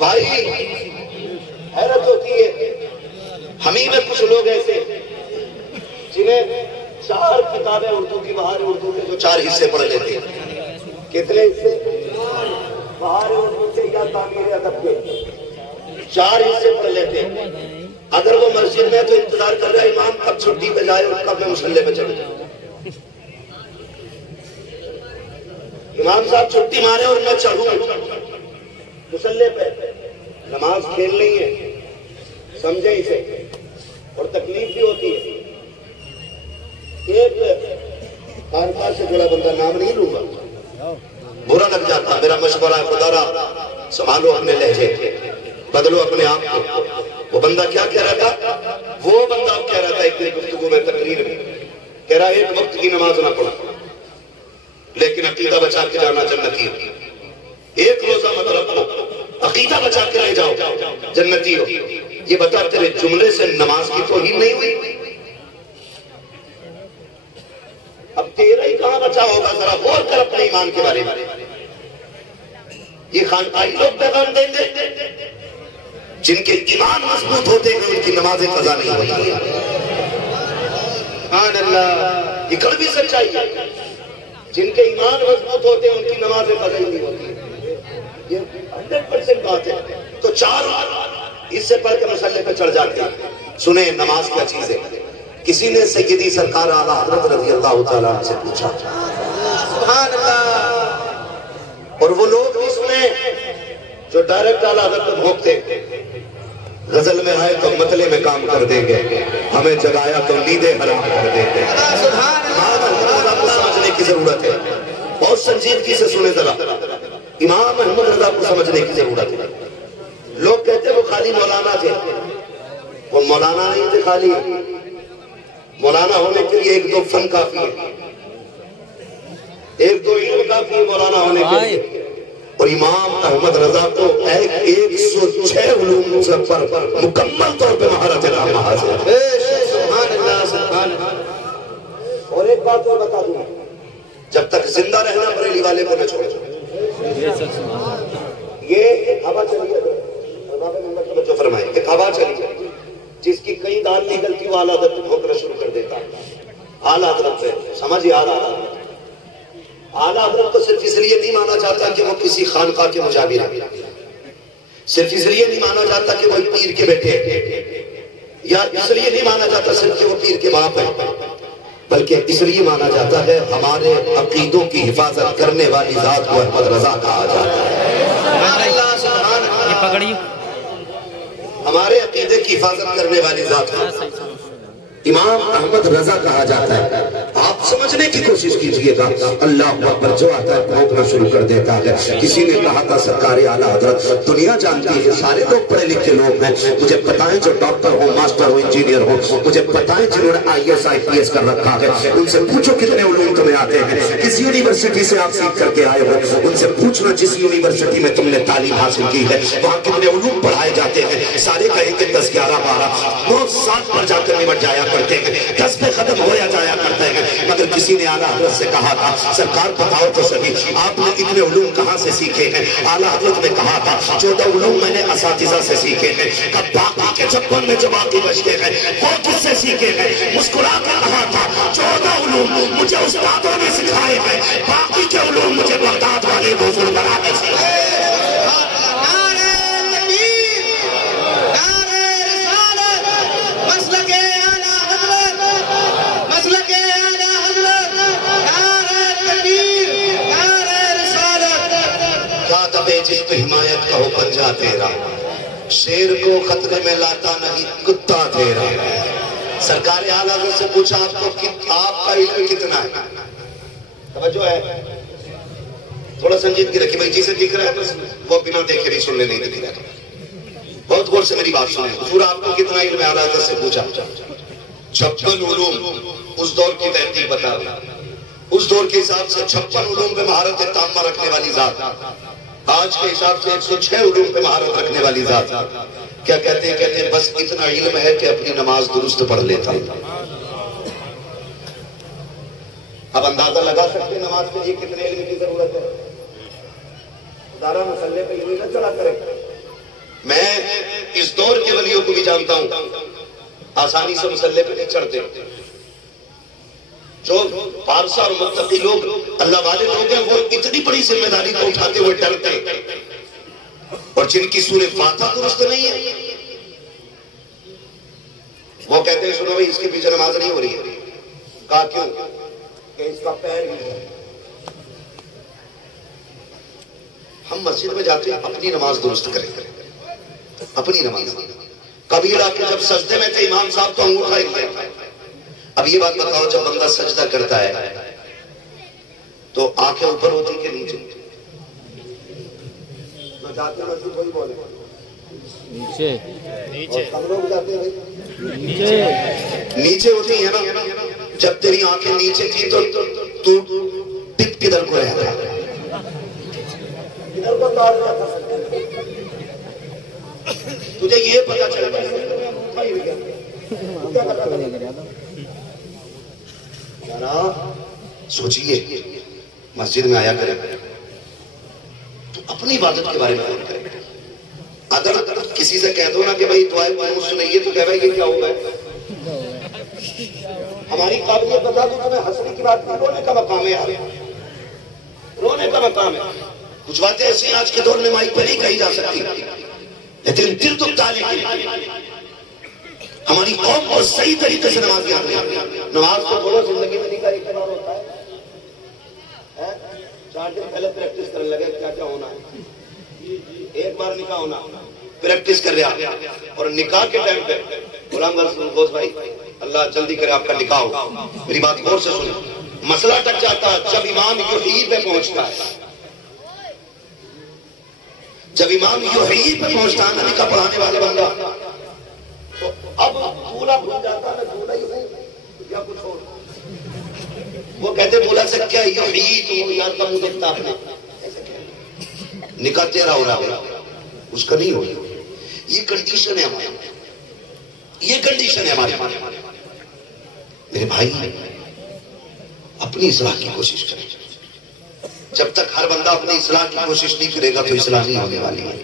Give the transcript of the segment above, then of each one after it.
بھائی حیرت ہوتی ہے، ہمیں میں کچھ لوگ ایسے جنہیں 4 کتابیں اردو کی، بہار اردو کے جو 4 حصے پڑھ لیتے ہیں. کتنے حصے؟ بہار اردو کے یا تعمیر ادب کے 4 حصے پڑھ لیتے ہیں. اگر وہ مسجد میں تو انتظار کر رہا ہے امام کب چھٹی پہ جائے اور کب میں مصلی پہ چڑھ جاؤں. امام صاحب چھٹی مارے اور میں چڑھوں مصلی پہ. نماز کھیل نہیں ہے، سمجھے اسے، اور تکلیف بھی ہوتی ہے. ایک خانقاہ سے جڑا بندہ، نام نہیں لوں گا، برا لگ جاتا، میرا مشورہ ہے خدا را سنبھالو اپنے لہجے، بدلو اپنے آپ کو. وہ بندہ کیا کہہ رہا تھا؟ وہ بندہ کہہ رہا تھا ایک گفتگو میں، تقریر میں کہہ رہا ایک وقت کی نماز نہ پڑھا لیکن عقیدہ بچا کے جانا جنتی ہو. ایک روزہ مت رکھو، عقیدہ بچا کے رہ جاؤ جنتی ہو. یہ بتا تیرے جملے سے نماز کی توہین نہیں ہوئی؟ اب تیرا ہی کہاں بچا ہوگا؟ ذرا غور کر اپنے ایمان کے بارے میں. یہ خانقاہی لوگ پیغام دیں گے جن کے ایمان مضبوط ہوتے ہیں ان کی نمازیں قضا نہیں ہوتی. سبحان اللہ، یہ کڑوی سچائی ہے. جن کے ایمان مضبوط ہوتے ہیں ان کی نمازیں قضا نہیں ہوتی. یہ 100% بات ہے. تو 4 اس سے پڑھ کے مصلی پہ چڑھ جاتے ہیں. سنیں نماز کیا چیز ہے. کسی نے سیدی سرکار اعلیٰ حضرت رضی اللہ تعالیٰ عنہ سے پوچھا، سبحان اللہ، اور وہ لوگ بھی سنیں جو ڈائریکٹ اعلیٰ حضرت کو بھونکتے، غزل میں آئے تو مطلع میں کام کر دیں گے، ہمیں جگایا تو نیندیں حرام کر دیں گے. امام احمد رضا کو سمجھنے کی ضرورت ہے. بہت سنجیدگی سے سنیں ذرا، امام احمد رضا کو سمجھنے کی ضرورت ہے. لوگ کہتے ہیں وہ خالی مولانا تھے. وہ مولانا نہیں تھے خالی. مولانا ہونے کے لیے 1-2 فن کافی ہے، 1-2 علم کافی ہے مولانا ہونے کے لیے. اور امام احمد رضا کو 106 علوم پر مکمل طور پہ مہارت علم حاصل ہے. سبحان اللہ، سبحان اللہ. اور ایک بات اور بتا دوں، جب تک زندہ رہنا بریلی والے کو نہ چھوڑو. یہ ہوا چلی ہے، جو فرمائے کہ ہوا چلی ہے جس کی کئی دال نکلتی وہ اعلیٰ حضرت ٹھوکنا شروع کر دیتا ہے. اعلیٰ حضرت سے سمجھیے، اعلیٰ حضرت کو صرف اس لیے نہیں مانا جاتا کہ وہ کسی خانقاہ کے مجاور ہے، صرف اس لیے نہیں مانا جاتا کہ وہ پیر کے بیٹے ہیں، یا اس لیے نہیں مانا جاتا صرف کہ وہ پیر کے باپ ہیں، بلکہ اس لیے مانا جاتا ہے ہمارے عقیدوں کی حفاظت کرنے والی ذات کو احمد رضا کہا جاتا ہے. ہمارے عقیدے کی حفاظت کرنے والی ذات کو امام احمد رضا کہا جاتا ہے. آپ سمجھنے کی کوشش کیجئے گا. اللہ اکبر، جو آتا ہے بھونکنا شروع کر دیتا ہے. کسی نے کہا تھا سرکار اعلیٰ حضرت دنیا جانتی ہے سارے لوگ پڑھے لکھے لوگ ہیں، مجھے بتائیں جو ڈاکٹر ہو، ماسٹر ہو، انجینئر ہو، مجھے بتائیں جنہوں نے IAS IPS کر رکھا ہے، ان سے پوچھو کتنے علوم تمہیں آتے ہیں، کس یونیورسٹی سے آپ سیکھ کر کے آئے ہو، ان سے پوچھنا جس یونیورسٹی میں تم نے تعلیم حاصل کی ہے وہاں کتنے علوم پڑھائے جاتے ہیں. سارے کہیں کہ 10 11 12 بہت 7 پر جا کر نمٹ جایا کرتے ہیں، 10 پہ ختم ہویا جایا کرتے ہیں. مگر کسی نے اعلیٰ حضرت سے کہا تھا سرکار بتاؤ تو صحیح آپ نے اتنے علوم کہاں سے سیکھے ہیں؟ اعلیٰ حضرت نے کہا تھا 14 علوم میں نے اساتذہ سے سیکھے ہیں. اب باقی کے چھپن میں جو باقی بچتے ہیں وہ کس سے سیکھے ہیں؟ مسکرا کر کہا تھا 14 علوم مجھے استادوں نے سکھائے ہیں، باقی کے علوم مجھے بغداد والے بزرگ بنا کے سکھائے. جس پہ حمایت کا ہو پنجا تیرا، شیر کو خطرے میں لاتا نہیں کتا تیرا. سرکار اعلیٰ حضرت سے پوچھا آپ کا علم کتنا ہے؟ توجہ ہے، تھوڑا سنجیدگی رکھی بھائی. جسے دکھ رہا ہے تو وہ بنا دیکھے بھی سننے نہیں دکھ رہا. بہت غور سے میری بات سنیں. حضور آپ کو کتنا علم ہے؟ اعلیٰ حضرت سے پوچھا. 56 علوم اس دور کی تحقیق بتا رہا. اس دور کے حساب سے 56 علوم پہ مہارت تامہ رکھنے والی ذات، آج کے حساب سے 106 علوم پہ مہارت رکھنے والی ذات. کیا کہتے ہیں؟ کہتے ہیں بس اتنا علم ہے کہ اپنی نماز درست پڑھ لیتا. اب اندازہ لگا سکتے ہیں نماز کے لیے کتنے علم کی ضرورت ہے. دارا مسئلے پہ یوں ہی نہ چلا کرے. اس دور کے ولیوں کو بھی جانتا ہوں، آسانی سے مسلح پہ نہیں چڑھتے. جو پارسا اور متقی لوگ اللہ والے لوگ ہیں وہ اتنی بڑی ذمہ داری کو اٹھاتے ہوئے ڈرتے ہیں. اور جن کی سورہ فاتحہ درست نہیں ہے وہ کہتے ہیں سنو بھائی اس کے پیچھے نماز نہیں ہو رہی ہے. کہا کیوں؟ کہ اس کا پیر نہیں ہے. ہم مسجد میں جاتے ہیں اپنی نماز درست کریں، اپنی نماز. کبھی کے جب سجدے میں تھے امام صاحب تو انگوٹھا ہی لیا. اب یہ بات بتاؤ جب بندہ سجدہ کرتا ہے تو آنکھیں اوپر ہوتی کہ نیچے؟ میں جاتے ہیں کوئی بولے نیچے، ہم لوگ جاتے ہیں نیچے ہوتی ہے نا. جب تیری آنکھیں نیچے تھی تو تو ٹپ کدھر کو رہتا ہے؟ تجھے یہ پتا چلتا سوچئے مسجد میں آیا کرے تو اپنی عبادت کے بارے میں فون کرے. اگر کسی سے کہہ دو نا کہ بھائی دعائیں قنوت سنائیے تو کہہ بھائی یہ کیا ہوگا. ہماری قابلیت بتا دوں تمہیں ہنسنے کی بات نہیں، رونے کا مقام ہے یار، رونے کا مقام ہے. کچھ باتیں ایسی ہیں آج کے دور میں مائک پر نہیں کہی جا سکتی، لیکن دل دکھتا ہے. ہماری قوم کو صحیح طریقے سے نماز یاد نہیں. نماز کو بولو زندگی میں نہیں کا ایک بار ہوتا ہے. 4 دن پہلے پریکٹس کرنے لگے کیا کیا ہونا ہے. ایک بار نکاح ہونا پریکٹس کر رہا، اور نکاح کے ٹائم پہ غلام رسول غوث بھائی اللہ جلدی کرے آپ کا نکاح ہو. میری بات غور سے سنیں. مسئلہ ٹک جاتا جب امام یحیی پہ پہنچتا ہے. جب امام یحیی پہ پہنچتا ہے نبی کا پڑھانے والے بندہ تو اب بولا بھول جاتا ہے. بولا ہی نہیں یا کچھ اور. وہ کہتے بولا سے کیا یحیی تو یار کا منہ دیکھتا ہے نکاح تیرا ہو رہا ہے اس کا نہیں ہو رہا. یہ کنڈیشن ہے ہماری، یہ کنڈیشن ہے ہماری. میرے بھائی اپنی اصلاح کی کوشش کریں. جب تک ہر بندہ اپنی اصلاح کی کوشش نہیں کرے گا تو اصلاح نہیں ہونے والی ہے.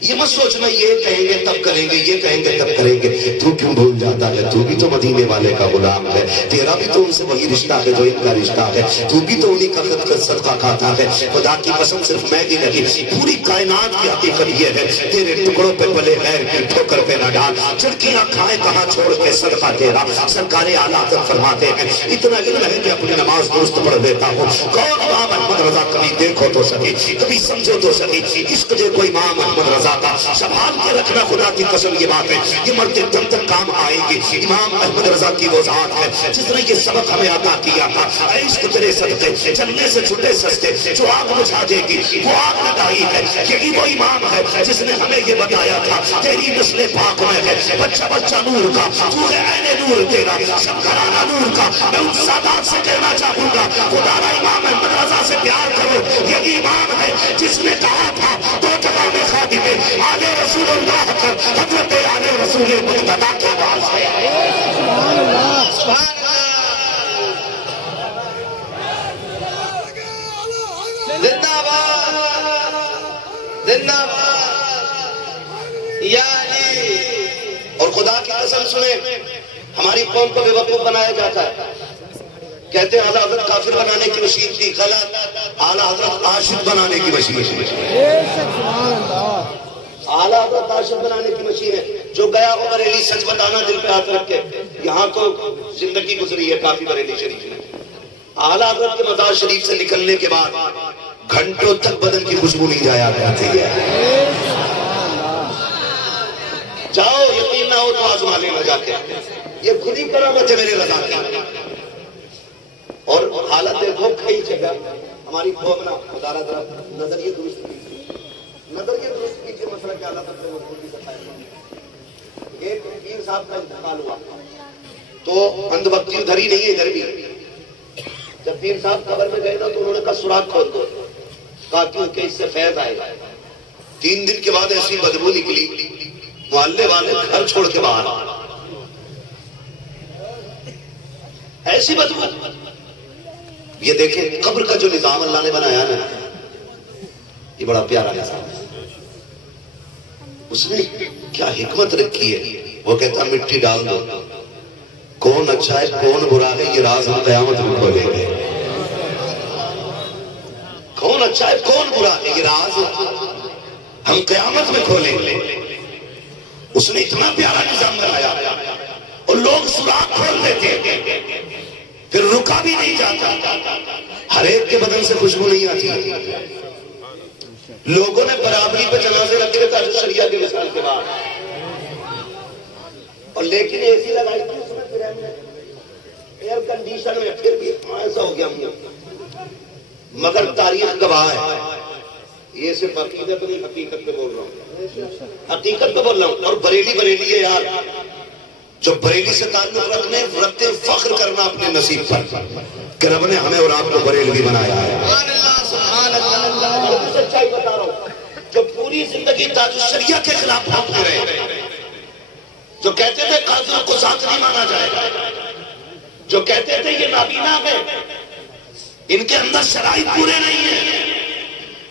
یہ مت سوچنا یہ کہیں گے تب کریں گے، یہ کہیں گے تب کریں گے. تو کیوں بھول جاتا ہے؟ تو بھی تو مدینے والے کا غلام ہے. تیرا بھی تو ان سے وہی رشتہ ہے جو ان کا رشتہ ہے. تو بھی تو انہی کا خط صدقہ کھاتا ہے. خدا کی قسم صرف میں ہی نہیں پوری کائنات کی حقیقت یہ ہے تیرے ٹکڑوں پہ پلے غیر کی ٹھوکر پہ نہ ڈال. چڑکیاں کھائے کہاں چھوڑ کے صدقہ تیرا. سرکار اعلیٰ حضرت فرماتے ہیں اتنا علم ہے کہ اپنی نماز درست پڑھ لیتا ہوں. کون امام احمد رضا کبھی دیکھو تو سکی، کبھی سمجھو تو سکی. عشق جو کوئی امام احمد رضا کا سنبھال کے رکھنا. خدا کی قسم یہ بات ہے یہ مرتے دم تک کام آئے گی. امام احمد رضا کی وہ ذات ہے جس نے یہ سبق ہمیں عطا کیا تھا. عشق تیرے صدقے چلنے سے چھٹے سستے جو آگ بجھا دے گی وہ آگ لگائی ہے. یہی وہ امام ہے جس نے ہمیں یہ بتایا تھا تیری نسل پاک میں ہے بچہ بچہ نور کا، تو ہے عین نور تیرا، سب گھرانہ نور کا. میں ان سادات سے کہنا چاہوں گا خدا را امام احمد رضا سے پیار کرو. یہی امام ہے جس نے کہا تھا 2 جگہ میں خادم آلے رسول اللہ کر حضرت آلے رسول مقتدہ کے باز ہے. سبحان اللہ سبحان اللہ. زندہ باد زندہ باد یا علی. اور خدا کی قسم سنیں ہماری قوم کو بے وقوف بنایا جاتا ہے. کہتے ہیں اعلیٰ حضرت کافر بنانے کی مشین تھی. غلط. اعلیٰ حضرت عاشق بنانے کی مشین. اعلیٰ حضرت عاشق بنانے کی مشین ہے. جو گیا ہو بریلی سچ بتانا دل پہ ہاتھ رکھ کے. یہاں تو زندگی گزری ہے کافی بریلی شریف میں. اعلیٰ حضرت کے مزار شریف سے نکلنے کے بعد گھنٹوں تک بدن کی خوشبو نہیں جایا کرتی ہے. جاؤ یقین نہ ہو تو آزما لینا جا کے. یہ خود ہی کرامت ہے میرے رضا کی. اور حالت دیکھو کئی جگہ ہماری قوم نا خدا را طرف نظریہ درست کیجیے. نظریہ درست کیجیے. مسئلہ کیا اللہ تعالیٰ مضبوطی سے پائے. ایک پیر صاحب کا انتقال ہوا تو اندھ وقتی ادھر ہی نہیں ہے ادھر بھی. جب پیر صاحب قبر میں گئے نا تو انہوں نے کہا سراغ کھول دو. کہا کیونکہ اس سے فیض آئے گا. 3 دن کے بعد ایسی بدبو نکلی محلے والے گھر چھوڑ کے باہر. ایسی بدبو. یہ دیکھیں قبر کا جو نظام اللہ نے بنایا نا یہ بڑا پیارا نظام ہے. اس نے کیا حکمت رکھی ہے. وہ کہتا مٹی ڈال دو, کون اچھا ہے کون برا ہے یہ راز ہم قیامت میں کھولیں گے. کون اچھا ہے کون برا ہے یہ راز ہم قیامت میں کھولیں گے. اس نے اتنا پیارا نظام بنایا اور لوگ سراغ کھول دیتے, پھر رکا بھی نہیں جاتا. ہر ایک کے بدن سے خوشبو نہیں آتی. لوگوں نے برابری پہ جنازے رکھے تھے شریعہ کے مثال کے بعد, اور لیکن ایسی لگائی تھی اس میں ایئر کنڈیشن میں, پھر بھی ایسا ہو گیا. مگر تاریخ گواہ ہے, یہ صرف عقیدت نہیں حقیقت پہ بول رہا ہوں, حقیقت پہ بول رہا ہوں. اور بریلی ہے یار, جو بریلی سے تعلق رکھتے فخر کرنا اپنے نصیب پر کہ رب نے ہمیں اور آپ کو بریلوی بنایا ہے. سچائی بتا رہا ہوں, جو پوری زندگی تاج الشریعہ کے خلاف بھاگتے رہے, جو کہتے تھے قاضیوں کو ذات نہیں مانا جائے گا, جو کہتے تھے یہ نابینا ہے, ان کے اندر شرائط پورے نہیں ہیں.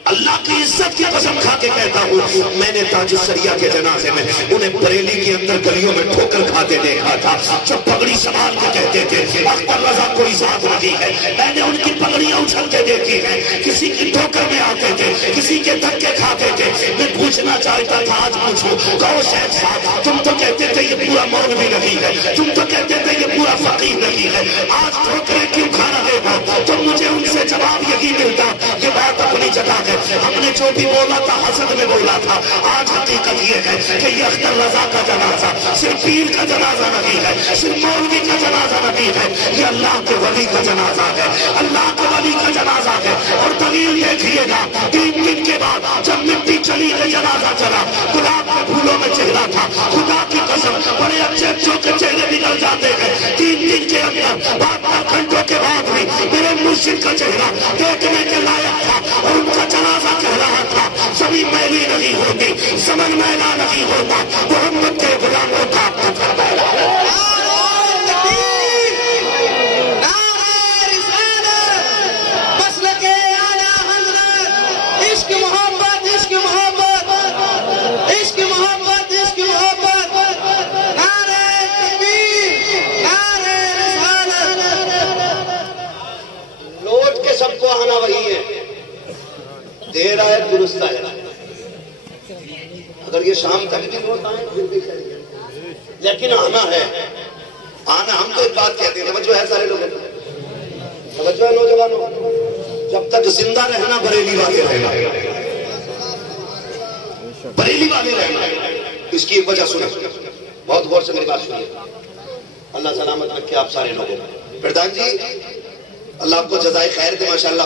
اللہ کی عزت کی قسم کھا کے کہتا ہوں, میں نے تاج الشریعہ کے جنازے میں انہیں بریلی کے اندر گلیوں میں ٹھوکر کھاتے دیکھا تھا. جب پگڑی سنبھال کے کہتے تھے اختر رضا کوئی ذات نہیں ہے, میں نے ان کی پگڑیاں اچھلتے دیکھی ہیں. کسی کی ٹھوکر میں آتے تھے, کسی کے دھکے کھاتے تھے. میں پوچھنا چاہتا تھا, آج پوچھوں کہو شیخ صاحب, تم تو کہتے تھے یہ پورا مولوی نہیں ہے, تم تو کہتے تھے یہ پورا فقیر نہیں ہے, آج ٹھوکریں کیوں کھا رہے ہو؟ تو مجھے ان سے جواب یہی ملتا, یہ بات اپنی جگہ ہے. ہم نے جو بھی بولا تھا حسد میں بولا تھا. آج حقیقت یہ ہے کہ یہ اختر رضا کا جنازہ صرف پیر کا جنازہ نہیں ہے, صرف مولوی کا جنازہ نہیں ہے, یہ اللہ کے ولی کا جنازہ ہے, اللہ کے ولی کا جنازہ ہے. اور دلیل دیکھیے گا, 3 دن کے بعد جب مٹی چلی ہے جنازہ چلا, گلاب کے پھولوں میں چہرہ تھا. خدا کی قسم بڑے اچھے اچھوں کے چہرے نکل جاتے ہیں 3 دن کے اندر. 12 گھنٹوں کے بعد بھی میرے مرشد کا چہرہ دیکھنے کے لائق تھا, اور ان کا جنازہ کہہ رہا تھا زمین میلی نہیں ہوتی, زمن میلا نہیں ہوتا, محمد کے غلاموں کا لوٹ کے سب کو آنا وہی ہے, دیر آئے درست آئے. اگر یہ شام تک بھی لوٹ آئے پھر بھی چاہیے, لیکن آنا ہے. آنا, ہم تو ایک بات کہتے ہیں, توجہ ہے سارے لوگوں, توجہ ہے نوجوانوں, جب تک زندہ رہنا بریلی والے رہنا, بریلی والے رہنا. اس کی ایک وجہ سنیں, بہت غور سے میری بات سنیے. اللہ سلامت رکھے آپ سارے لوگوں. پردھان جی اللہ آپ کو جزائے خیر دے ماشاءاللہ.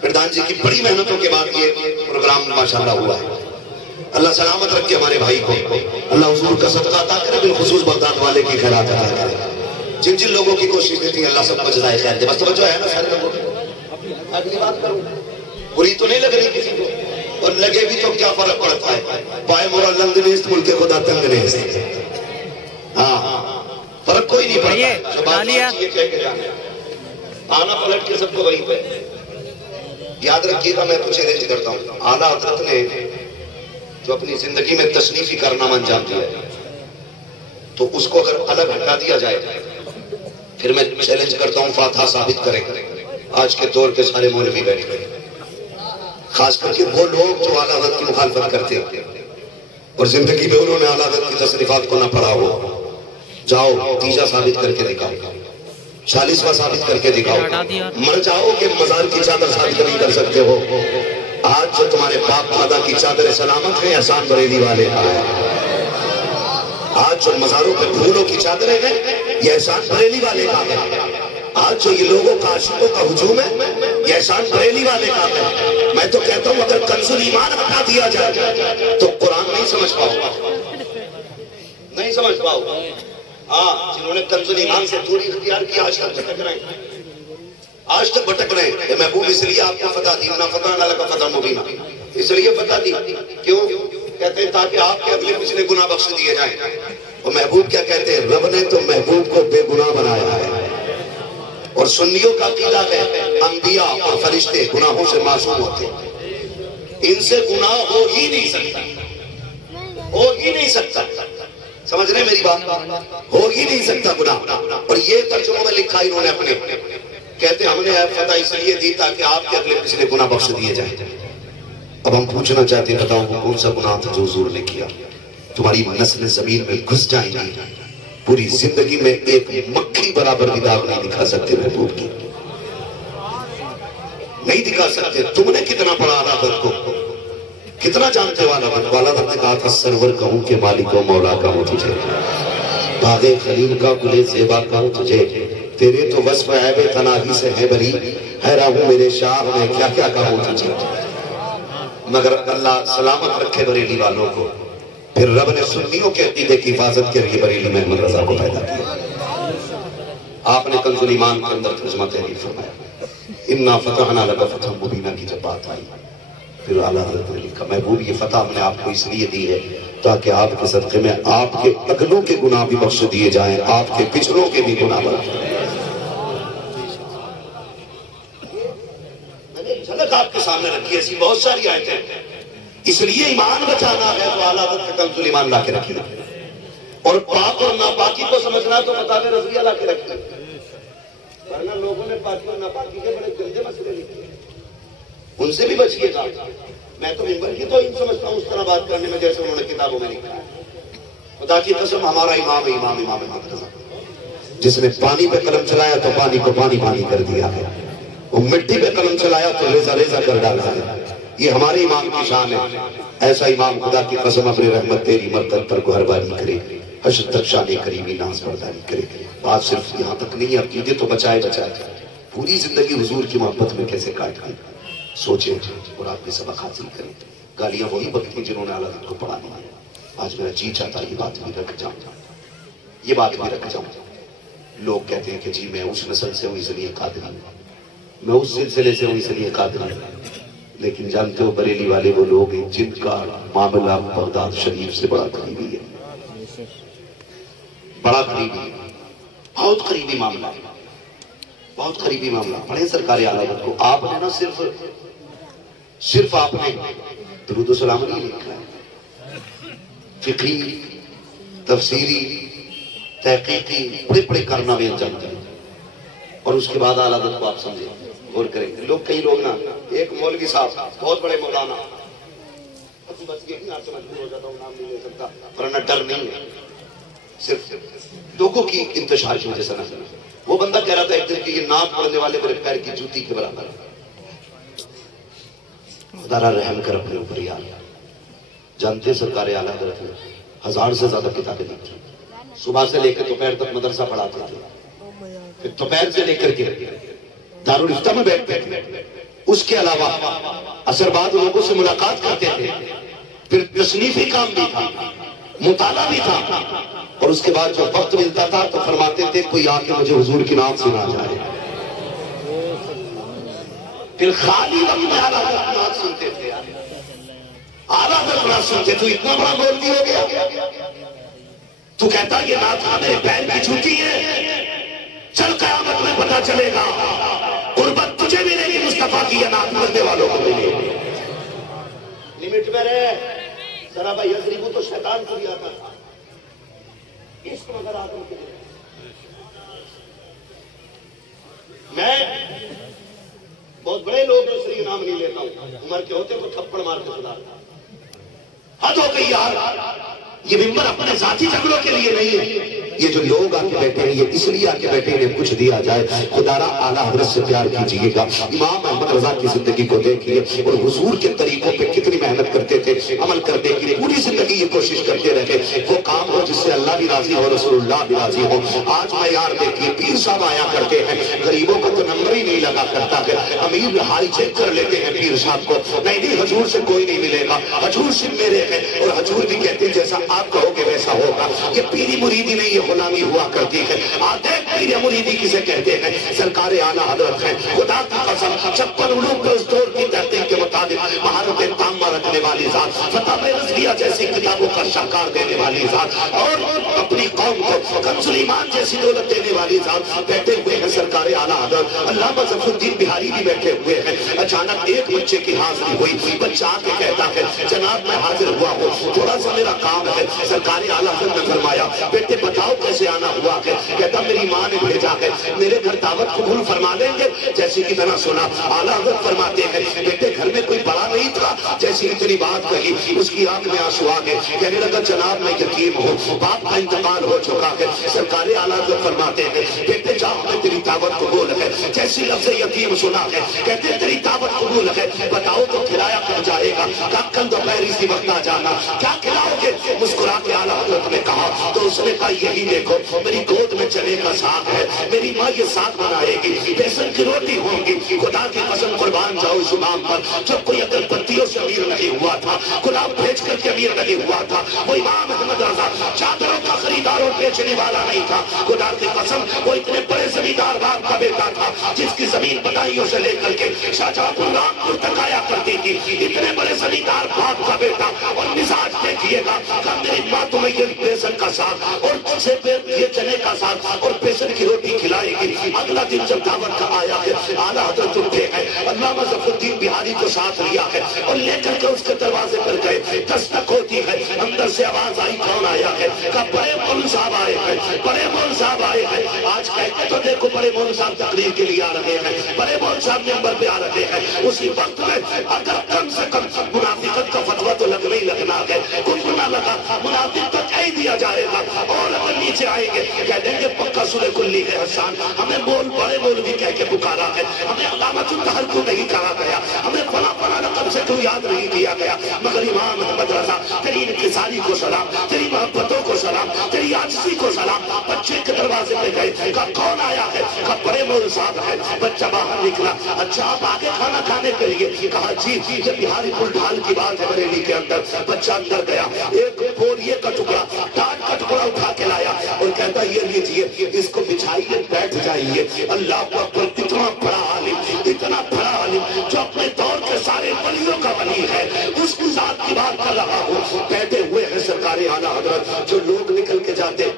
پردھان جی کی بڑی محنتوں کے بعد یہ پروگرام ماشاءاللہ ہوا ہے. اللہ سلامت رکھے ہمارے بھائی کو, اللہ حضور کا صدقہ عطا کرے, بالخصوص بغداد والے کی خیرات عطا کرے. جن جن لوگوں کی کوشش دیتی ہیں اللہ سب کو جزائے خیر دے. بس توجہ ہے نا سارے لوگوں. اگلی بات کروں, بری تو نہیں لگ رہی کسی کو, اور لگے بھی تو کیا فرق پڑتا ہے, پائے مورا لنگ نیست ملک خدا تنگ نیست. ہاں فرق کوئی نہیں پڑتا. آنا پلٹ کے سب کو وہیں پہ یاد رکھیے گا. میں کچھ ارینج کرتا ہوں, اعلیٰ حضرت نے جو اپنی زندگی میں تصنیفی کارنامہ انجام دیا ہے, تو اس کو اگر الگ ہٹا دیا جائے, پھر میں چیلنج کرتا ہوں فاتحہ ثابت کریں. آج کے دور کے سارے مولوی بیٹھ گئے, خاص کر کے وہ لوگ جو اعلیٰ حضرت کی مخالفت کرتے ہیں اور زندگی میں انہوں نے اعلیٰ حضرت کی تصنیفات کو نہ پڑھا ہو. جاؤ تیجا ثابت کر کے دکھاؤ, 40واں ثابت کر کے دکھاؤ. مر جاؤ کہ مزار کی چادر ثابت نہیں کر سکتے ہو. آج جو تمہارے باپ دادا کی چادر سلامت ہے, احسان بریلی والے کا ہے. آج جو مزاروں پہ پھولوں کی چادریں ہیں, یہ احسان بریلی والے کا ہے. آج جو یہ لوگوں کا عاشقوں کا ہجوم ہے, یہ احسان بریلی والے کا ہے. میں تو کہتا ہوں اگر کنز ایمان ہٹا دیا جائے تو قرآن نہیں سمجھ پاؤ, نہیں سمجھ پاؤ. ہاں, جنہوں نے کنز ایمان سے دوری اختیار کی آج تک بھٹک رہے ہیں, آج تک بھٹک رہے ہیں. محبوب اس لیے آپ کو فتح دی, نہ فتح نہ لگا فتح مبینہ, اس لیے فتح دی. کیوں کہتے ہیں؟ تاکہ آپ کے اگلے پچھلے گناہ بخش دیے جائیں. اور محبوب کیا کہتے ہیں؟ رب نے تو محبوب کو بے گناہ بنایا ہے. اور سنیوں کا عقیدہ ہے انبیاء اور فرشتے گناہوں سے معصوم ہوتے ہیں, ان سے گناہ ہو ہی نہیں سکتا. ہو ہی نہیں سکتا، سمجھ رہے میری بات، ہو ہی نہیں سکتا گناہ. اور یہ ترجمہ میں لکھا انہوں نے اپنے، کہتے ہم نے فتح اس لیے دی تاکہ آپ کے اگلے پچھلے گناہ بخش دیے جائیں. اب ہم پوچھنا چاہتے ہیں بتاؤ وہ کون سا گناہ تھا جو حضور نے کیا؟ تمہاری نسل زمین میں گھس جائیں گی، پوری زندگی میں ایک مکھی برابر بھی داغ نہیں دکھا سکتے محبوب کی، نہیں دکھا سکتے. تم نے کتنا پڑھا اعلیٰ حضرت کو، کتنا جانتے ہو اعلیٰ حضرت کو؟ اعلیٰ حضرت نے کہا تھا سرور کہوں کہ مالک و مولا کہوں تجھے، باغ خلیل کا گلے زیبا کہوں تجھے، تیرے تو وصف عیب تناہی سے ہے بری، حیران ہوں میرے شاہ میں کیا کیا کہوں تجھے. مگر اللہ سلامت رکھے بریلی والوں کو. پھر رب نے سنیوں کے عقیدے کی حفاظت کے لیے بریلی میں احمد رضا کو پیدا کیا. آپ نے کنز الایمان کے اندر ترجمہ تحریر فرمایا، انا فتحنا لک فتحا مبینا کی جب بات آئی، پھر اعلیٰ حضرت نے لکھا محبوب یہ فتح ہم نے آپ کو اس لیے دی ہے تاکہ آپ کے صدقے میں آپ کے اگلوں کے گناہ بھی بخش دیے جائیں، آپ کے پچھلوں کے بھی گناہ بخش دیے جائیں. میں نے جھلک آپ کے سامنے رکھی، ایسی بہت ساری آیتیں، اس لیے ایمان بچانا ہے تو اعلیٰ حضرت کا کنز الایمان لا کے رکھنا، اور پاک اور ناپاکی کو سمجھنا تو کتاب رضویہ لا کے رکھنا. ورنہ لوگوں نے پاکی اور ناپاکی کے بڑے گندے مسئلے لکھے، ان سے بھی بچیے گا. میں تو ممبر کی توہین سمجھتا ہوں اس طرح بات کرنے میں جیسے انہوں نے کتابوں میں لکھا ہے. خدا کی قسم ہمارا امام احمد رضا، جس نے پانی پہ قلم چلایا تو پانی کو پانی پانی کر دیا گیا، وہ مٹی پہ قلم چلایا تو ریزہ ریزہ کر ڈالا گیا. یہ ہمارے امام کی شان ہے. ایسا امام خدا کی قسم اپنی رحمت تیری مرتب پر گہربانی کرے، حشر تک شان قریبی ناز برداری کرے. بات صرف یہاں تک نہیں، عقیدے تو بچائے پوری زندگی حضور کی محبت میں کیسے کاٹ گئی. سوچیں اور آپ بھی سبق حاصل کریں. گالیاں وہی بکتی جنہوں نے اعلیٰ حضرت کو پڑھا نہیں. آج میرا جی چاہتا یہ بات بھی رکھ جاؤں. لوگ کہتے ہیں کہ جی میں اس نسل سے ہوں اس لیے قادری ہوں، میں اس سلسلے سے ہوں اس لیے قادری ہوں. لیکن جانتے ہو بریلی والے وہ لوگ ہیں جن کا معاملہ بغداد شریف سے بڑا قریبی ہے، بڑا قریبی، بہت قریبی معاملہ ہے، بہت قریبی معاملہ. پڑھیں سرکار اعلیٰ حضرت کو. آپ نے نا صرف آپ نے درود و سلام نہیں لکھا ہے، فقہی، تفسیری، تحقیقی بڑے کارنامے بھی انجام دیں. اور اس کے بعد اعلیٰ حضرت کو آپ سمجھیں، غور کریں. کئی لوگ نا، ایک مولوی صاحب بہت بڑے مولانا، بچ گئے آپ سے مجبور ہو جاتا ہوں نام نہیں لے سکتا، ورنہ ڈر نہیں ہے، صرف لوگوں کی انتشار کی وجہ سے نہ. وہ بندہ کہہ رہا تھا ایک دن کہ یہ ناک پڑھنے والے میرے پیر کی جوتی کے برابر ہے. خدا را رحم کر اپنے اوپر یا اللہ. جانتے سرکار اعلیٰ حضرت نے 1000 سے زیادہ کتابیں لکھی. صبح سے لے کر دوپہر تک مدرسہ پڑھاتے تھے، پھر دوپہر سے لے کر کے دارالفتہ میں بیٹھتے تھے. اس کے علاوہ عصر بعد لوگوں سے ملاقات کرتے تھے، پھر تصنیفی کام بھی تھا، مطالعہ بھی تھا. اور اس کے بعد جو وقت ملتا تھا تو فرماتے تھے کوئی آ کے مجھے حضور کی نام سنا جائے. پھر خالی وقت میں اعلیٰ حضرت نعت سنتے تھے. اعلیٰ حضرت نعت سنتے. تو اتنا بڑا مولوی ہو گیا، تو کہتا یہ نعت میرے پیر کی جھوٹی ہے. چل قیامت میں پتہ چلے گا، قربت تجھے ملے گی مصطفیٰ کی یا نعت مرنے والوں کو ملے گی. لمٹ میں رہے ذرا بھائی. یضربو تو شیطان کو بھی آتا تھا، عشق مگر آدم کے لیے. میں بہت بڑے لوگ ہیں اس لیے نام نہیں لیتا ہوں، عمر کے ہوتے تو تھپڑ مار کے خدا. حد ہو گئی یار. یہ ممبر اپنے ذاتی جھگڑوں کے لیے نہیں ہے. یہ جو لوگ آ کے بیٹھے ہیں یہ اس لیے آ کے بیٹھے ہیں کچھ دیا جائے. خدا را اعلیٰ حضرت سے پیار کیجئے گا. امام احمد رضا کی زندگی کو دیکھیے اور حضور کے طریقوں پہ کتنی محنت کرتے تھے. عمل کرنے کی پوری زندگی یہ کوشش کرتے رہے وہ کام ہو جس سے اللہ بھی راضی ہو، رسول اللہ بھی راضی ہو. آج معیار دیکھیے، پیر صاحب آیا کرتے ہیں، غریبوں کا تو نمبر ہی نہیں لگا کرتا ہے. امیر ہائی چیک کر لیتے ہیں پیر صاحب کو، نہیں حضور سے کوئی نہیں ملے گا، حضور سے میرے ہیں. اور حضور بھی کہتے ہیں جیسا آپ کہو گے ویسا ہوگا. یہ پیری مریدی نہیں، یہ غلامی ہوا کرتی ہے. آتے پیر مریدی کسے کہتے ہیں؟ سرکار اعلیٰ حضرت ہیں. خدا کی قسم 56 علوم پر دور کی تحقیق کے مطابق مہارت تامہ رکھنے والی ذات، فتح رضویہ جیسی کتابوں کا شاہکار دینے والی ذات، اور اپنی قوم کو کنز الایمان جیسی دولت دینے والی ذات بیٹھے ہوئے ہیں سرکار اعلیٰ حضرت. علامہ ظفر الدین بہاری بھی بیٹھے ہوئے ہیں. اچانک ایک بچے کی حاضری ہوئی. بچہ آ کے کہتا ہے جناب جناب میں حاضر ہوا ہوں، تھوڑا سا میرا کام ہے۔ سرکار اعلیٰ حضرت نے فرمایا بیٹے بتاؤ کیسے آنا ہوا ہے؟ کہتا میری ماں نے بھیجا ہے، میرے گھر دعوت قبول فرما لیں گے؟ جیسے کہ میں نے سنا اعلیٰ حضرت فرماتے ہیں بیٹے گھر میں کوئی بڑا نہیں تھا، جیسی اتنی بات کہی اس کی آنکھ میں آنسو آ گئے، کہنے لگا جناب میں یتیم ہوں، باپ کا انتقال ہو چکا ہے۔ سرکار اعلیٰ حضرت فرماتے ہیں بیٹے جاؤ میں تیری دعوت قبول ہے۔ جیسی لفظ یتیم سنا ہے کہتے تیری دعوت قبول ہے، بتاؤ تو کھلایا کب جائے گا؟ کل دوپہر اسی وقت آ جانا، کیا کھلاؤ گے؟ مسکرا کے اعلیٰ حضرت نے کہا تو اس نے کہا یہی دیکھو میری گود میں چنے کا ساگ ہے، میری ماں یہ ساگ بنائے گی، بیسن کی روٹی ہوں گی، خدا کی قسم قربان جاؤ اس امام پر جب کوئی اگر پتیوں سے امیر نہیں ہوا تھا، گلاب بھیج کر کے امیر نہیں ہوا تھا، وہ امام احمد رضا چادروں کا خریدار اور بیچنے والا نہیں تھا، خدا کی قسم وہ اتنے بڑے زمیندار باپ کا بیٹا تھا جس کی زمین بدائیوں سے لے کر کے شاہجہاں پور رامپور تک آیا کرتی تھی، اتنے بڑے زمیندار باپ کا بیٹا، اور مزاج دیکھیے گا کہ میری ماں تمہیں یہ بیسن کا ساگ اور یہ چنے کا ساگ اور بیسن کی روٹی کھلائے گی۔ اگلا دن جب دعوت کا آیا ہے اعلیٰ حضرت اٹھے ہیں، علامہ ظفر الدین بہاری کو ساتھ لیا ہے اور لے کر کے اس کے دروازے پر گئے، دستک ہوتی ہے، اندر سے آواز آئی کون آیا ہے؟ کہ بڑے مولوی صاحب آئے ہیں، بڑے مولوی صاحب آئے ہیں۔ آج کہتے تو دیکھو بڑے مولوی صاحب تقریر کے لیے آ رہے ہیں، بڑے مولوی صاحب ممبر پہ آ رہے ہیں، اسی وقت میں اگر کم سے کم منافقت کا فتویٰ تو لگنا ہی لگنا ہے، کچھ نہ لگا منافق تو کہہ دیا جائے گا، اور اگر نیچے آئیں گے کہہ دیں گے پکا سورہ کلی ہے حسان، ہمیں بڑے مولوی کہہ کے پکارا ہے، ہمیں علامۃ الطاہر کو نہیں کہا گیا، ہمیں فلاں فلاں رقم سے کیوں یاد نہیں کیا گیا، مگر امام احمد رضا تیری انکساری کو سلام، تیری محبتوں کو سلام، تیری عاجزی کو سلام۔ بچے کے دروازے پہ گئے، کہا کون آیا ہے؟ کہا بڑے مولوی صاحب ہے۔ بچہ باہر نکلا، اچھا آپ آگے کھانا کھانے کے لیے؟ کہا جی یہ بہاری پل ڈھال کی بات ہے بریلی کے اندر۔ بچہ اندر گیا، ایک بوریے کا ٹکڑا ٹاٹ کا ٹکڑا اٹھا کے لایا اور کہتا یہ لیجیے اس کو بچھائیے بیٹھ جائیے۔ اللہ اکبر، اتنا بڑا عالم، اتنا بڑا عالم جو اپنے دور کے سارے ولیوں کا ولی ہے، اس کی ذات کی بات کر رہا ہوں۔ بیٹھے ہوئے ہیں سرکار اعلیٰ حضرت، جو لوگ نکل کے جاتے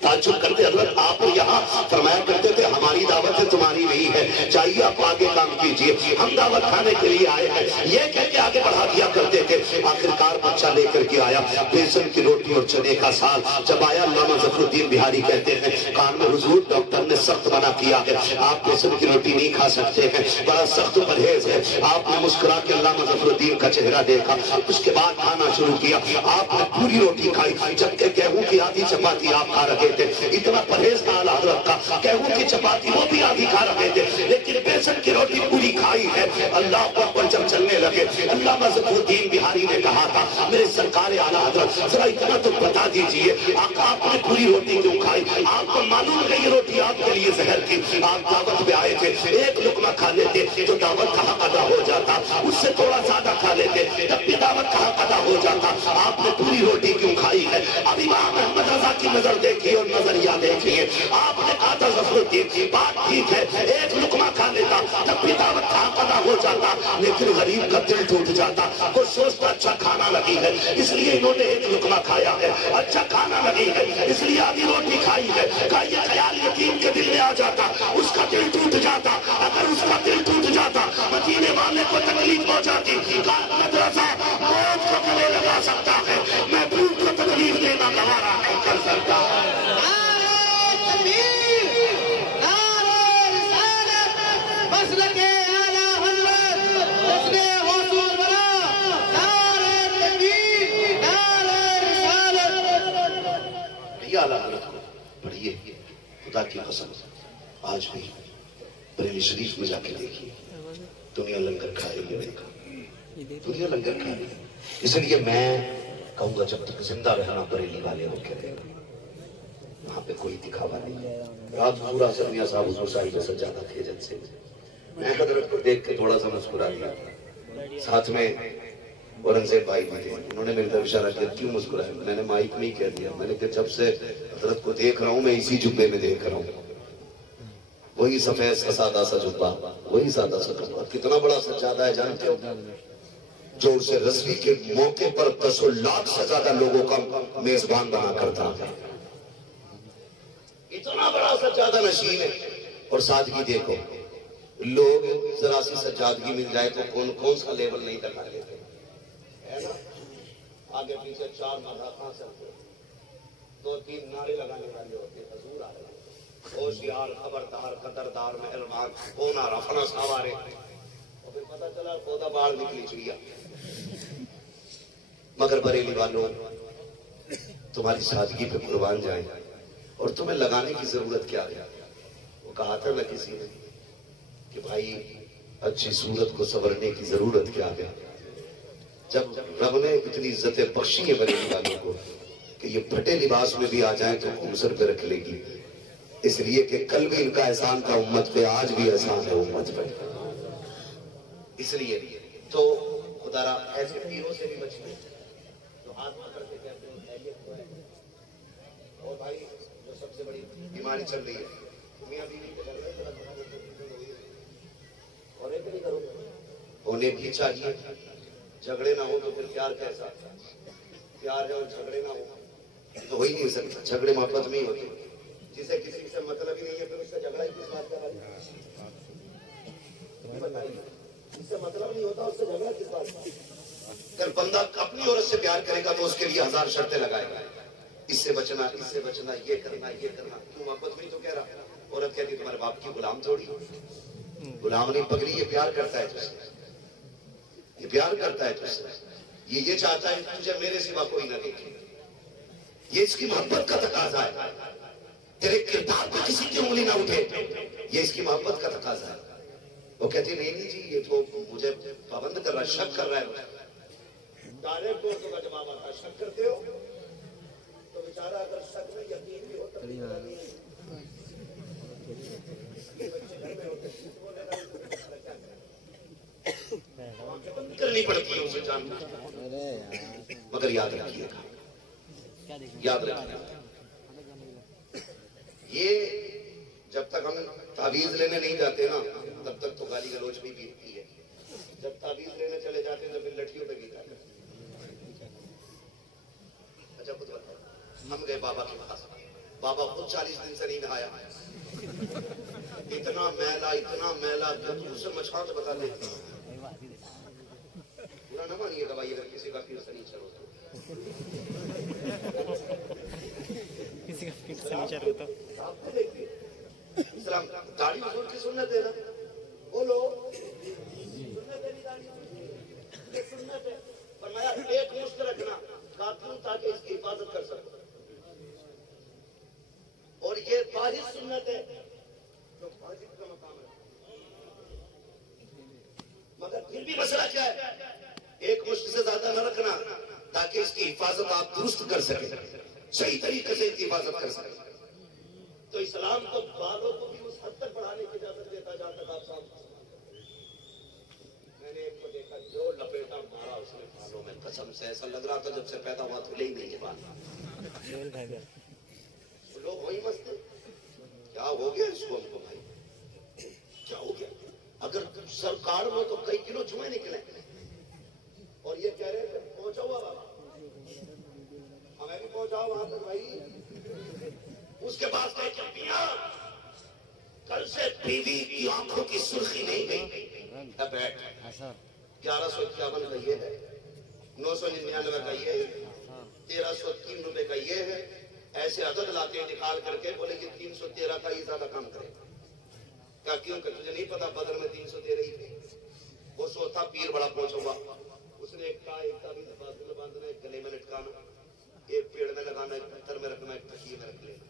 تعجب کرتے حضرت آپ یہاں فرمایا کرتے تھے ہماری دعوت ہے تمہاری نہیں ہے، چاہیے آپ آگے کام کیجئے، ہم دعوت کھانے کے لیے آئے ہیں، یہ کہہ کے آگے بڑھا دیا کرتے تھے۔ آخرکار بچہ لے کر کے آیا بیسن کی روٹی اور چنے کا ساگ، جب آیا علامہ ظفر الدین بہاری کہتے ہیں کان میں حضور ڈاکٹر نے سخت منع کیا ہے، آپ بیسن کی روٹی نہیں کھا سکتے ہیں، بڑا سخت پرہیز ہے۔ آپ نے مسکرا کے علامہ ظفر الدین کا چہرہ دیکھا، اس کے بعد کھانا شروع کیا، آپ نے پوری روٹی کھائی، جبکہ گیہوں کی آدھی چپاتی آپ کھا رہے تھے، اتنا پرہیز تھا اعلیٰ حضرت کا، گیہوں کی چپاتی وہ بھی آدھی کھا رہے تھے، لیکن بیسن کی روٹی پوری کھائی ہے۔ اللہ اکبر جب چلنے لگے علامہ ظفر الدین بہاری نے کہا تھا میرے سرکار اعلیٰ حضرت ذرا اتنا تو بتا دیجئے آقا آپ نے پوری روٹی کیوں کھائی؟ آپ کو معلوم ہے یہ روٹی آپ کے لیے زہر تھی، آپ دعوت پہ آئے تھے، ایک لقمہ کھا لیتے تو دعوت کا حق ادا ہو جاتا، اس سے تھوڑا زیادہ کھا لیتے تب بھی دعوت کا حق ادا ہو جاتا، آپ نے پوری روٹی کیوں کھائی ہے؟ اب امام احمد رضا کی نظر دیکھیے اور نظریہ دیکھیے، آپ نے کہا تھا ظفر الدین بات ٹھیک ہے، ایک لقمہ کھا لیتا تب بھی دعوت کا حق ادا ہو جاتا، لیکن غریب کا دل ٹوٹ جاتا، وہ سوچتا اچھا کھانا لگی ہے اس لیے انہوں نے ایک لقمہ کھایا ہے، اچھا کھانا لگی ہے اس لیے آدھی روٹی کھائی ہے، کہا یہ خیال یتیم کے دل میں آ جاتا، اس کا دل ٹوٹ جاتا، اگر اس کا دل ٹوٹ جاتا مدینے والے کو تکلیف ہو جاتی، کہا احمد رضا موت کو گلے لگا سکتا ہے، محبوب کو تکلیف دینا گوارا نہیں کر سکتا۔ پڑھیے خدا کی قسم آج بھی بریلی شریف میں جا کے دیکھیے دنیا لنگر کھا رہی ہے، دنیا لنگر کھا رہی ہے، اس لیے میں کہوں گا جب تک زندہ رہنا بریلی والے ہو کے رہے گا، وہاں پہ کوئی دکھاوا نہیں۔ رات پورا سرمیہ صاحب حضور صاحب کے سجادہ تھے جن سے میں حضرت کو دیکھ کے تھوڑا سا مسکرا دیا، ساتھ میں اورنگزیب بھائی بھی تھے، انہوں نے میری طرف اشارہ کیا کیوں مسکرائے؟ میں نے مائک میں ہی کہہ دیا، میں نے کہا جب سے حضرت کو دیکھ رہا ہوں میں اسی جبے میں دیکھ رہا ہوں، وہی سفید کا سادہ سا جبہ، وہی سادہ سا جبہ، کتنا بڑا سجادہ ہے جانتے ہو، جو اسے رسوی کے موقع پر 10 لاکھ سے زیادہ لوگوں کا میزبان بنا کرتا تھا، اتنا بڑا سجادہ نشین ہے۔ اور سادگی دیکھو، لوگ ذرا سی سجادگی مل جائے تو کون سا لیول نہیں دکھا لیتے، آگے پیچھے 4 مذاقاں چلتے، 2-3 نعرے لگانے والے ہوتے، حضور آ رہے، ہوشیار، خبردار، قدردار، مہربان، کون آ رہا، فلاں صاحب آ رہے، اور پھر پتہ چلا پودا باہر نکلی چڑیا۔ مگر بریلی والوں، تمہاری سادگی پہ قربان جائیں، اور تمہیں لگانے کی ضرورت کیا ہے؟ وہ کہا تھا نہ کسی نے کہ بھائی اچھی صورت کو سنورنے کی ضرورت کیا ہے؟ جب رب نے اتنی عزتیں بخشی ہیں بریلی والوں کو کہ یہ پھٹے لباس میں بھی آ جائیں تو سر پہ رکھ لے گی، اس لیے کہ کل بھی ان کا احسان تھا امت پہ، آج بھی احسان ہے امت پہ۔ اس لیے تو خدا را ایسے پیروں سے بھی بچنے جو ہاتھ پکڑ کے کہتے ہیں خیریت تو ہے، اور بھائی جو سب سے بڑی بیماری چل رہی ہے میاں بیوی کے گھر میں، اور ایک نہیں کرو، ہونے بھی چاہیے، جھگڑے نہ ہو تو پھر پیار کیسا؟ پیار ہے اور جھگڑے نہ ہو تو ہو ہی نہیں سکتا، جھگڑے محبت میں ہی ہوتے، جسے کسی سے مطلب ہی نہیں ہے پھر اس سے جھگڑا ہی کس بات کا؟ بتائیے، اس سے مطلب نہیں ہوتا اس سے جھگڑا کس بات کا؟ اگر بندہ اپنی عورت سے پیار کرے گا تو اس کے لیے 1000 شرطیں لگائے گا، اس سے بچنا، اس سے بچنا، یہ کرنا، یہ کرنا، کیوں؟ محبت میں تو کہہ رہا، عورت کہتی تمہارے باپ کی غلام تھوڑی، غلام نہیں پگلی، یہ پیار کرتا ہے تجھ سے، یہ پیار کرتا ہے تجھ سے، یہ چاہتا ہے تجھے میرے سوا کوئی نہ دیکھے، یہ اس کی محبت کا تقاضا ہے، تیرے کردار پہ کسی کی انگلی نہ اٹھے، یہ اس کی محبت کا تقاضا ہے۔ وہ کہتی نہیں جی یہ تو مجھے پابند کر رہا ہے، شک کر رہا ہے، ڈائریکٹ اردو کا جواب آتا ہے، شک کرتے ہو تو بیچارہ اگر شک میں یقین بھی ہوتا کرنی پڑتی ہے اسے جاننا، مگر یاد رکھیے گا، یاد رکھیے گا، یہ جب تک ہم تعویذ لینے نہیں جاتے نا تب تک تو گالی گلوچ بھی بیتتی ہے، جب تعویذ لینے چلے جاتے ہیں تو پھر لٹھیوں پہ بیتا ہے۔ اچھا خود بتاؤ، ہم گئے بابا کے پاس، بابا خود 40 دن سے نہیں نہایا، اتنا میلا جب اسے مچھان سے بتا دیتی، پورا نہ مانیے گا بھائی اگر کسی کا پیر سنیچر ہو تو، کسی کا پیر سنیچر ہو تو آپ کو دیکھیے اسلام داڑھی حضور کی سنت ہے نا، بولو سنت ہے، داڑھی یہ سنت ہے، فرمایا ایک مشت رکھنا کافی تاکہ اس کی حفاظت کر سکو، اور یہ واحد سنت ہے جو واجب کا مقام ہے، مگر پھر بھی مسئلہ کیا ہے؟ ایک مشت سے زیادہ نہ رکھنا تاکہ اس کی حفاظت آپ درست کر سکیں، صحیح طریقے سے اس کی حفاظت کر سکیں۔ تو اسلام تو بالوں کو بھی اس حد تک بڑھانے کی اجازت دیتا جہاں تک آپ سامنے، میں نے ایک کو دیکھا جو لپیٹا مارا اس نے بالوں میں، قسم سے ایسا لگ رہا تھا جب سے پیدا ہوا دھلے ہی نہیں یہ بات، لوگ وہی مستے کیا ہو گیا اس کو، ہم کو بھائی کیا ہو گیا؟ اگر سر کاڑ میں تو کئی کلو جوئیں نکلے، اور یہ کہہ رہے ہیں پہنچا ہوا بابا، ہمیں بھی پہنچاؤ وہاں تک بھائی۔ اس کے بعد کہے کہ میاں کل سے بیوی کی آنکھوں کی سرخی نہیں گئی، اب بیٹھ، 1151 کا یہ ہے، 999 کا یہ ہے، 1303 روپے کا یہ ہے، ایسے عدد لاتے ہیں نکال کر کے، بولے کہ 313 کا یہ زیادہ کام کرے، کیا کیوں کہ تجھے نہیں پتا بدر میں 313 ہی تھے، وہ سوتا پیر بڑا پہنچا ہوا، اس نے ایک کا بھی بازو میں باندھنا، ایک گلے میں لٹکانا، ایک پیڑ میں لگانا، ایک پتھر میں رکھنا، ایک تکیے میں رکھ لینا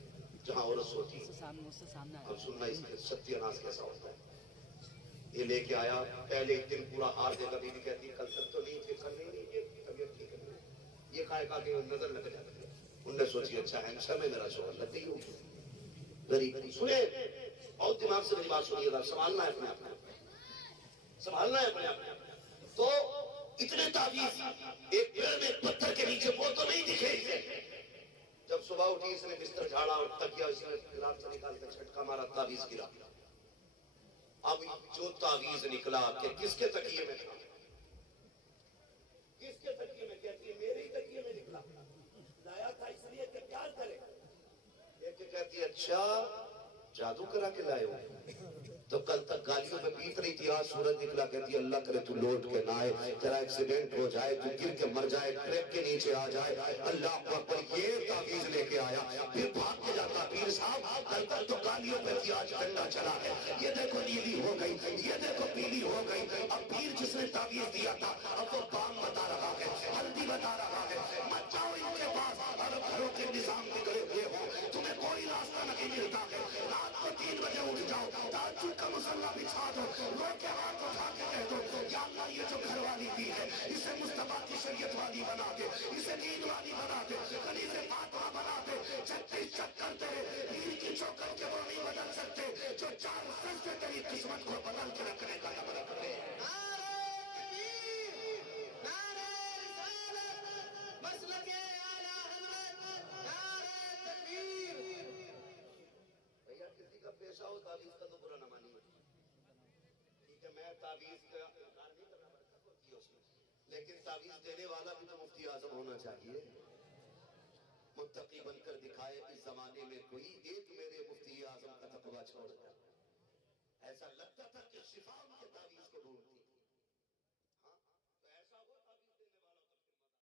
جہاں عورت سوتی ہے، اب سننا اس کے ستیہ ناس کیسا ہوتا ہے۔ یہ لے کے آیا، پہلے ایک دن پورا ہار دے گا، بیوی کہتی کل تک تو نہیں تھی، کل نہیں، یہ طبیعت ٹھیک ہے، یہ کھائے کھا کے نظر لگ جاتی ہے، انہوں نے سوچی اچھا ہے میں میرا شوہر لگ گئی ہوگی، غریب سنے بہت دماغ سے میری بات سنیے گا، سنبھالنا ہے اپنے آپ، سنبھالنا ہے اپنے آپ۔ تو اتنے تعویذ ایک پیڑ میں پتھر کے نیچے وہ تو نہیں دکھے اسے، جب صبح اٹھی اس نے بستر جھاڑا اور تکیا اس نے رات سے نکال کر چھٹکا مارا، تعویذ گرا، اب جو تعویذ نکلا کہ کس کے تکیے میں تھا، کس کے تکیے میں، کہتی ہے میرے ہی تکیے میں نکلا، لایا تھا اس لیے کہ پیار کرے، ایک کہتی ہے اچھا جادو کرا کے لائے ہو تو کل تک گالیوں میں پیٹ رہی تھی، آج سورج نکلا کہتی اللہ کرے تو لوٹ کے نہ آئے، تیرا ایکسیڈنٹ ہو جائے، تو گر کے مر جائے، ٹریک کے نیچے آ جائے، اللہ اکبر یہ تعویذ لے کے آیا، پھر بھاگ کے جاتا پیر صاحب کل تک تو گالیوں پہ تھی، آج ڈنڈا چلا ہے، یہ دیکھو نیلی ہو گئی، یہ دیکھو پیلی ہو گئی، اب پیر جس نے تعویذ دیا تھا اب وہ بام بتا رہا ہے، ہلدی بتا رہا ہے، مت جاؤ ان کے پاس، اور گھروں کے نظام بگڑے ہوئے ہو، تمہیں کوئی راستہ نہیں ملتا ہے، رات کو 3 بجے اٹھ جاؤ، تہجد کا مصلی بچھا دو، رو کے ہاتھ اٹھا کے کہہ دو یا اللہ یہ جو گھر والی دی ہے اسے مصطفیٰ کی شریعت والی بنا دے، اسے دین والی بنا دے، کنیز فاطمہ بنا دے، 36 چکر تیرے پیر کی چوکٹ کے وہ نہیں بدل سکتے جو 4 سجدے تیری قسمت کو بدل کے رکھنے کا نام رکھتے۔ کسی کا پیشہ ہو تعویذ کا تو برا نہ مانیے، ٹھیک ہے، میں تعویذ کا انکار نہیں کرنا، برکت ہوتی ہے اس میں، لیکن تعویذ دینے والا بھی تو مفتی اعظم ہونا چاہیے، متقی بن کر دکھائے اس زمانے میں کوئی ایک میرے مفتی اعظم کا تقویٰ چھوڑ کر، ایسا لگتا تھا کہ شفا ان کے تعویذ کو ڈھونڈ